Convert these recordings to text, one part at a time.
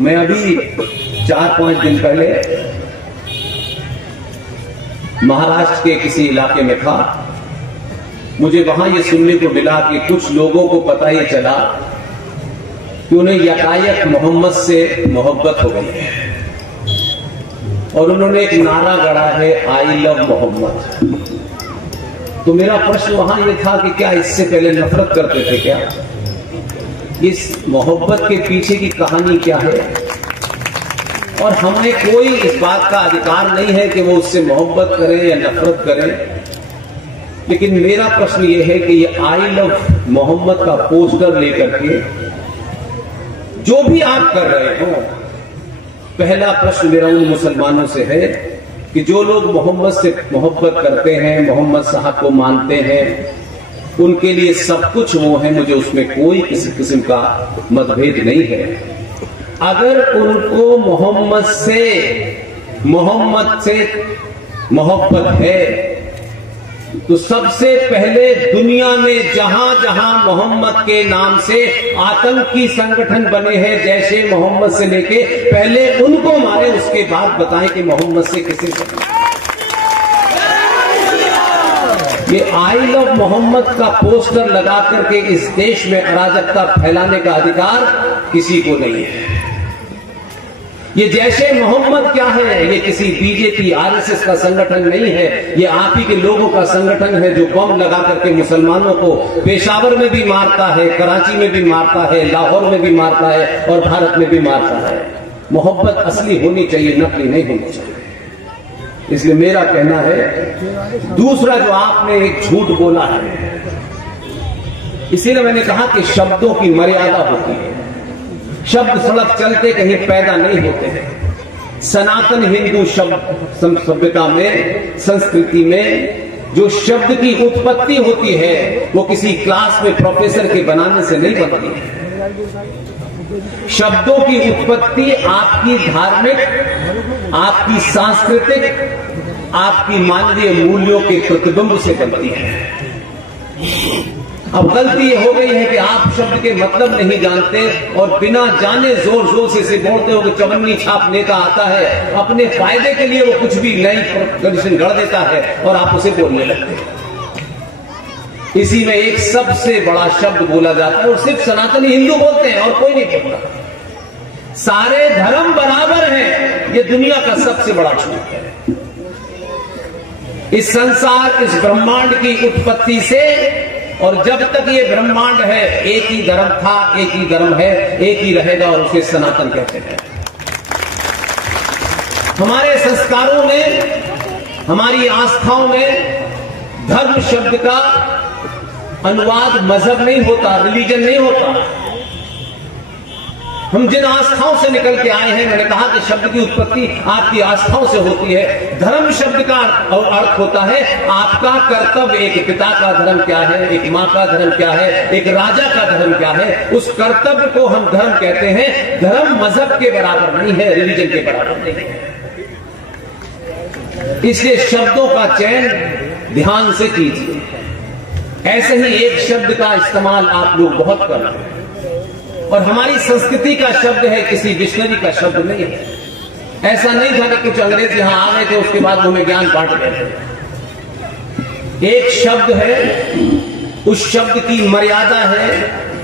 मैं अभी 4-5 दिन पहले महाराष्ट्र के किसी इलाके में था। मुझे वहां ये सुनने को मिला कि कुछ लोगों को पता ये चला कि उन्हें यकायक मोहम्मद से मोहब्बत हो गई है और उन्होंने एक नारा गढ़ा है, आई लव मोहम्मद। तो मेरा प्रश्न वहां ये था कि क्या इससे पहले नफरत करते थे? क्या इस मोहब्बत के पीछे की कहानी क्या है? और हमें कोई इस बात का अधिकार नहीं है कि वो उससे मोहब्बत करे या नफरत करे, लेकिन मेरा प्रश्न ये है कि ये आई लव मोहम्मद का पोस्टर लेकर के जो भी आप कर रहे हो, पहला प्रश्न मेरा उन मुसलमानों से है कि जो लोग मोहम्मद से मोहब्बत करते हैं, मोहम्मद साहब को मानते हैं, उनके लिए सब कुछ वो है, मुझे उसमें कोई किसी किस्म का मतभेद नहीं है। अगर उनको मोहम्मद से मोहब्बत है तो सबसे पहले दुनिया में जहां जहां मोहम्मद के नाम से आतंकी संगठन बने हैं, जैसे मोहम्मद से लेके, पहले उनको मारे, उसके बाद बताएं कि मोहम्मद से किसे। ये आई लव मोहम्मद का पोस्टर लगा करके इस देश में अराजकता फैलाने का अधिकार किसी को नहीं है। ये जैसे मोहम्मद क्या है? ये किसी बीजेपी आरएसएस का संगठन नहीं है, ये आप ही के लोगों का संगठन है जो बम लगा करके मुसलमानों को पेशावर में भी मारता है, कराची में भी मारता है, लाहौर में भी मारता है और भारत में भी मारता है। मोहब्बत असली होनी चाहिए, नकली नहीं होनी चाहिए। इसलिए मेरा कहना है, दूसरा जो आपने एक झूठ बोला है, इसीलिए मैंने कहा कि शब्दों की मर्यादा होती है। शब्द सड़क चलते कहीं पैदा नहीं होते हैं। सनातन हिंदू शब्द सभ्यता में, संस्कृति में जो शब्द की उत्पत्ति होती है वो किसी क्लास में प्रोफेसर के बनाने से नहीं बनती है। शब्दों की उत्पत्ति आपकी धार्मिक, आपकी सांस्कृतिक, आपकी मानवीय मूल्यों के प्रतिबिंब से बनती है। अब गलती ये हो गई है कि आप शब्द के मतलब नहीं जानते और बिना जाने जोर जोर से इसे बोलते हो कि चवन्नी छाप नेता आता है, अपने फायदे के लिए वो कुछ भी नई कंडीशन गढ़ देता है और आप उसे बोलने लगते हैं। इसी में एक सबसे बड़ा शब्द बोला जाता है और सिर्फ सनातनी हिंदू बोलते हैं और कोई नहीं बोलता। सारे धर्म बराबर हैं, ये दुनिया का सबसे बड़ा झूठ है। इस संसार, इस ब्रह्मांड की उत्पत्ति से और जब तक ये ब्रह्मांड है, एक ही धर्म था, एक ही धर्म है, एक ही रहेगा और उसे सनातन कहते हैं। हमारे संस्कारों में, हमारी आस्थाओं में धर्म शब्द का अनुवाद मजहब नहीं होता, रिलीजन नहीं होता। हम जिन आस्थाओं से निकल के आए हैं, मैंने कहा कि शब्द की उत्पत्ति आपकी आस्थाओं से होती है। धर्म शब्द का अर्थ होता है आपका कर्तव्य। एक पिता का धर्म क्या है, एक माँ का धर्म क्या है, एक राजा का धर्म क्या है, उस कर्तव्य को हम धर्म कहते हैं। धर्म मजहब के बराबर नहीं है, रिलीजन के बराबर नहीं है। इसलिए शब्दों का चयन ध्यान से कीजिए। ऐसे ही एक शब्द का इस्तेमाल आप लोग बहुत कर रहे हैं और हमारी संस्कृति का शब्द है, किसी डिक्शनरी का शब्द नहीं है। ऐसा नहीं था कि कुछ अंग्रेज यहां आ गए थे, उसके बाद हमें ज्ञान बांट गए थे। एक शब्द है, उस शब्द की मर्यादा है,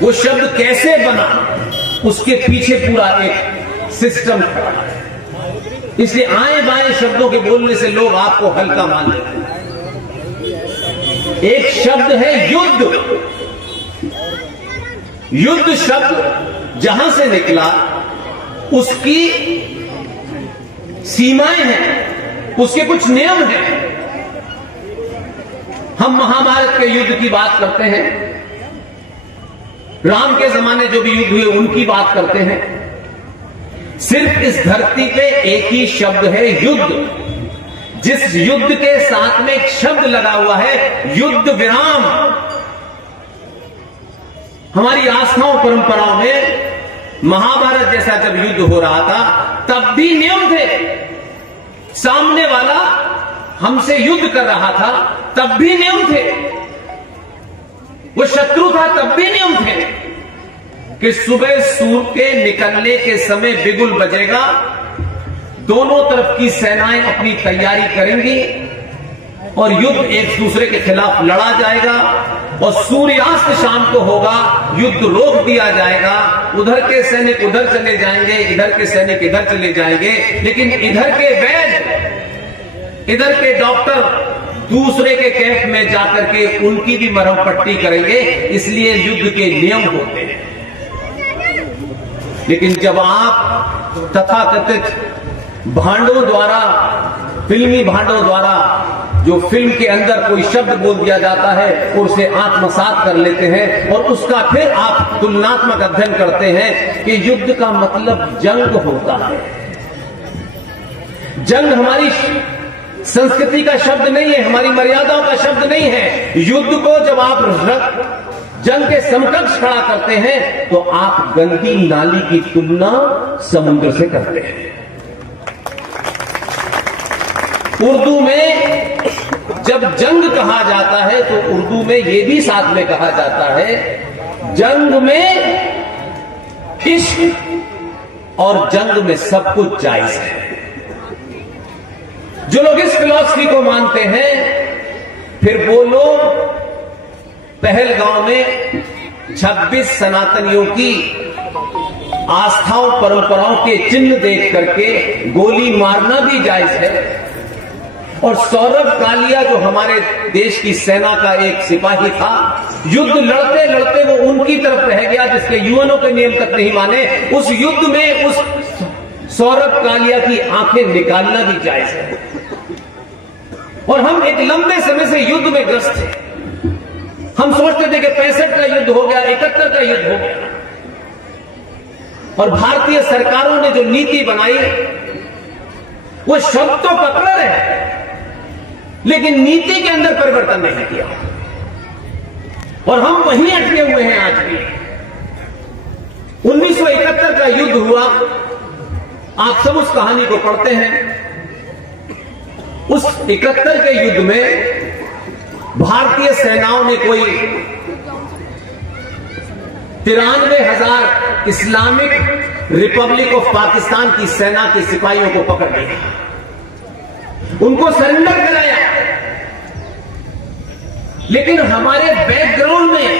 वो शब्द कैसे बना, उसके पीछे पूरा एक सिस्टम खड़ा है। इसलिए आए बाएं शब्दों के बोलने से लोग आपको हल्का मान लेते हैं। एक शब्द है युद्ध। युद्ध शब्द जहां से निकला उसकी सीमाएं हैं, उसके कुछ नियम हैं। हम महाभारत के युद्ध की बात करते हैं, राम के जमाने जो भी युद्ध हुए उनकी बात करते हैं। सिर्फ इस धरती पे एक ही शब्द है, युद्ध। जिस युद्ध के साथ में एक शब्द लगा हुआ है, युद्ध विराम। हमारी आस्थाओं परंपराओं में महाभारत जैसा जब युद्ध हो रहा था तब भी नियम थे। सामने वाला हमसे युद्ध कर रहा था तब भी नियम थे। वो शत्रु था तब भी नियम थे। कि सुबह सूर्य के निकलने के समय बिगुल बजेगा, दोनों तरफ की सेनाएं अपनी तैयारी करेंगी और युद्ध एक दूसरे के खिलाफ लड़ा जाएगा और सूर्यास्त शाम को होगा, युद्ध रोक दिया जाएगा। उधर के सैनिक उधर चले जाएंगे, इधर के सैनिक इधर चले जाएंगे, लेकिन इधर के वैद्य, इधर के डॉक्टर दूसरे के कैंप में जाकर के उनकी भी मरहम पट्टी करेंगे। इसलिए युद्ध के नियम होते हैं। लेकिन जब आप तथाकथित भांडों द्वारा, फिल्मी भांडों द्वारा, जो फिल्म के अंदर कोई शब्द बोल दिया जाता है और उसे आत्मसात कर लेते हैं और उसका फिर आप तुलनात्मक अध्ययन करते हैं कि युद्ध का मतलब जंग होता है। जंग हमारी संस्कृति का शब्द नहीं है, हमारी मर्यादाओं का शब्द नहीं है। युद्ध को जब आप जंग के समकक्ष खड़ा करते हैं तो आप गंदी नाली की तुलना समुद्र से करते हैं। उर्दू में जब जंग कहा जाता है तो उर्दू में यह भी साथ में कहा जाता है, जंग में इश्क और जंग में सब कुछ जायज है। जो लोग इस फिलॉसफी को मानते हैं, फिर वो लोग पहलगांव में 26 सनातनियों की आस्थाओं परंपराओं के चिन्ह देख करके गोली मारना भी जायज है। और सौरभ कालिया जो हमारे देश की सेना का एक सिपाही था, युद्ध लड़ते लड़ते वो उनकी तरफ रह गया जिसके यूएनओ के नियम तक नहीं माने। उस युद्ध में उस सौरभ कालिया की आंखें निकालना भी जायज है। और हम एक लंबे समय से युद्ध में ग्रस्त थे। हम सोचते थे कि 65 का युद्ध हो गया, 71 का युद्ध हो गया, और भारतीय सरकारों ने जो नीति बनाई वो शब्द तो पकड़ रहे लेकिन नीति के अंदर परिवर्तन नहीं किया और हम वहीं अटके हुए हैं आज भी। 1971 का युद्ध हुआ, आप सब उस कहानी को पढ़ते हैं। उस 71 के युद्ध में भारतीय सेनाओं ने कोई 93,000 इस्लामिक रिपब्लिक ऑफ पाकिस्तान की सेना के सिपाहियों को पकड़ लिया, उनको सरेंडर कराया। लेकिन हमारे बैकग्राउंड में,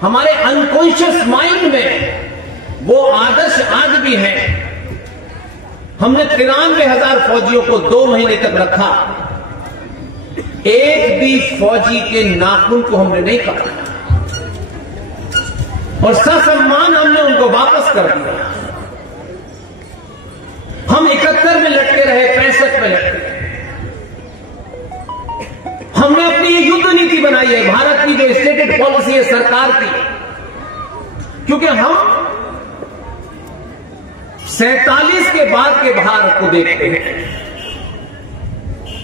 हमारे अनकॉन्शियस माइंड में वो आदर्श आज भी है। हमने 93,000 फौजियों को 2 महीने तक रखा, एक भी फौजी के नाखून को हमने नहीं काटा और ससम्मान हमने उनको वापस कर दिया। हम 71 में लटके रहे, 65 में लटके रहे। हमने अपनी ये युद्ध नीति बनाई है, भारत की जो स्टेटेड पॉलिसी है सरकार की, क्योंकि हम 47 के बाद के भारत को देखते हैं,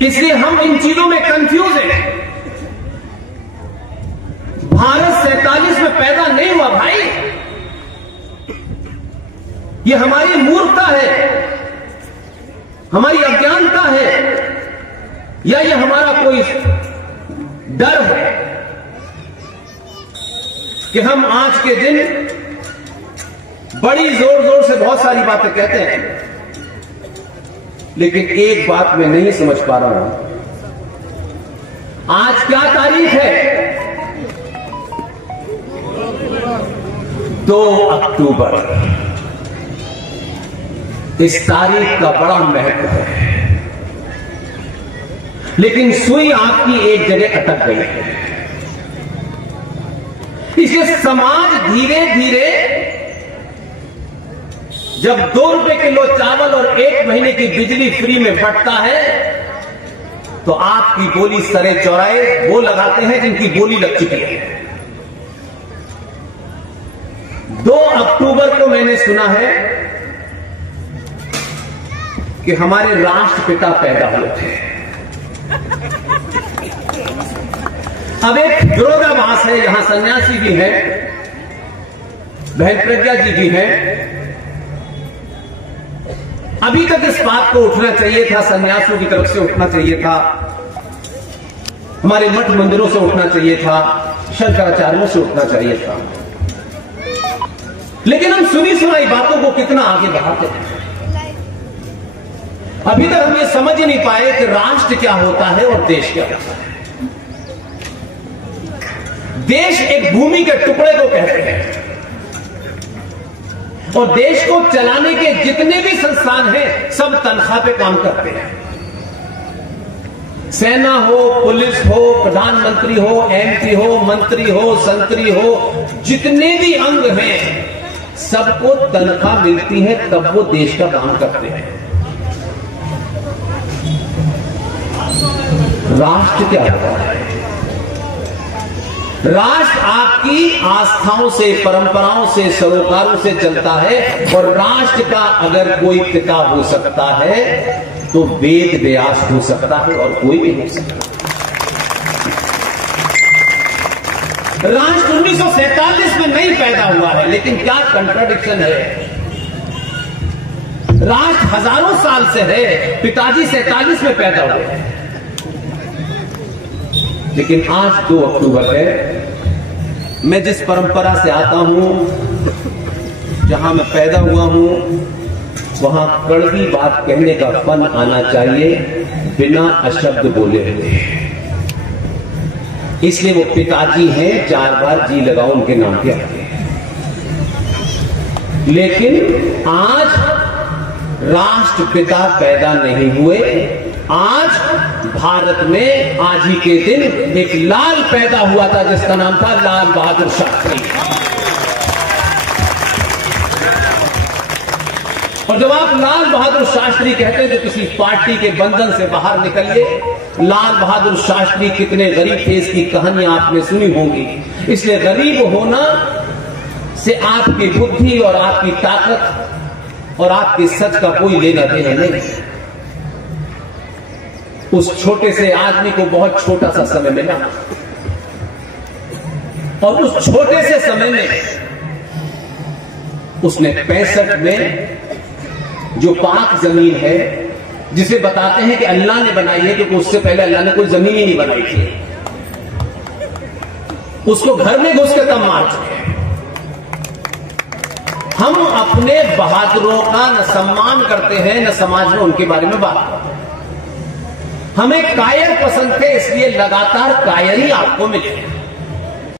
इसलिए हम इन चीजों में कंफ्यूज हैं। भारत 47 में पैदा नहीं हुआ भाई, ये हमारी मूर्खता है, हमारी अज्ञानता है, या ये हमारा कोई डर है कि हम आज के दिन बड़ी जोर जोर से बहुत सारी बातें कहते हैं, लेकिन एक बात मैं नहीं समझ पा रहा हूं। आज क्या तारीख है? 2 अक्टूबर। इस तारीख का बड़ा महत्व है, लेकिन सुई आपकी एक जगह अटक गई है। इसलिए समाज धीरे धीरे जब 2 रुपए किलो चावल और 1 महीने की बिजली फ्री में बंटता है तो आपकी बोली सरे चौराहे वो लगाते हैं जिनकी बोली लग चुकी है। 2 अक्टूबर को मैंने सुना है कि हमारे राष्ट्रपिता पैदा हुए थे। अब एक विरोधाभास है, यहां सन्यासी भी है, बहन प्रज्ञा जी भी हैं। अभी तक इस बात को उठना चाहिए था, सन्यासियों की तरफ से उठना चाहिए था, हमारे मठ मंदिरों से उठना चाहिए था, शंकराचार्यों से उठना चाहिए था। लेकिन हम सुनी सुनाई बातों को कितना आगे बढ़ाते हैं। अभी तक हम ये समझ ही नहीं पाए कि राष्ट्र क्या होता है और देश क्या होता है। देश एक भूमि के टुकड़े को कहते हैं और देश को चलाने के जितने भी संस्थान हैं सब तनख्वाह पे काम करते हैं। सेना हो, पुलिस हो, प्रधानमंत्री हो, एमपी हो, मंत्री हो, संतरी हो, जितने भी अंग हैं सबको तनख्वाह मिलती है, तब वो देश का काम करते हैं। राष्ट्र क्या होता है? राष्ट्र आपकी आस्थाओं से, परंपराओं से, सरोकारों से चलता है और राष्ट्र का अगर कोई पिता हो सकता है तो वेद व्यास हो सकता है और कोई भी हो सकता है। राष्ट्र 1947 में नहीं पैदा हुआ है, लेकिन क्या कंट्राडिक्शन है। राष्ट्र हजारों साल से है, पिताजी 47 में पैदा हुए हैं, लेकिन आज 2 अक्टूबर है। मैं जिस परंपरा से आता हूं, जहां मैं पैदा हुआ हूं, वहां कड़वी बात कहने का फन आना चाहिए बिना अशब्द बोले हुए। इसलिए वो पिताजी हैं, 4 बार जी लगाओ उनके नाम पे आते हैं। लेकिन आज राष्ट्रपिता पैदा नहीं हुए। आज भारत में आज ही के दिन एक लाल पैदा हुआ था जिसका नाम था लाल बहादुर शास्त्री। और जब आप लाल बहादुर शास्त्री कहते हैं तो किसी पार्टी के बंधन से बाहर निकलिए। लाल बहादुर शास्त्री कितने गरीब थे इसकी कहानियां आपने सुनी होंगी। इसलिए गरीब होना से आपकी बुद्धि और आपकी ताकत और आपके सच का कोई लेना देना नहीं। उस छोटे से आदमी को बहुत छोटा सा समय मिला और उस छोटे से समय में उसने 65 में जो पाक जमीन है, जिसे बताते हैं कि अल्लाह ने बनाई है, क्योंकि उससे पहले अल्लाह ने कोई जमीन ही नहीं बनाई थी, उसको घर में घुस के तब मार चुके हैं। हम अपने बहादुरों का न सम्मान करते हैं न समाज में उनके बारे में बात करते हैं। हमें कायर पसंद थे, इसलिए लगातार कायर ही आपको मिले।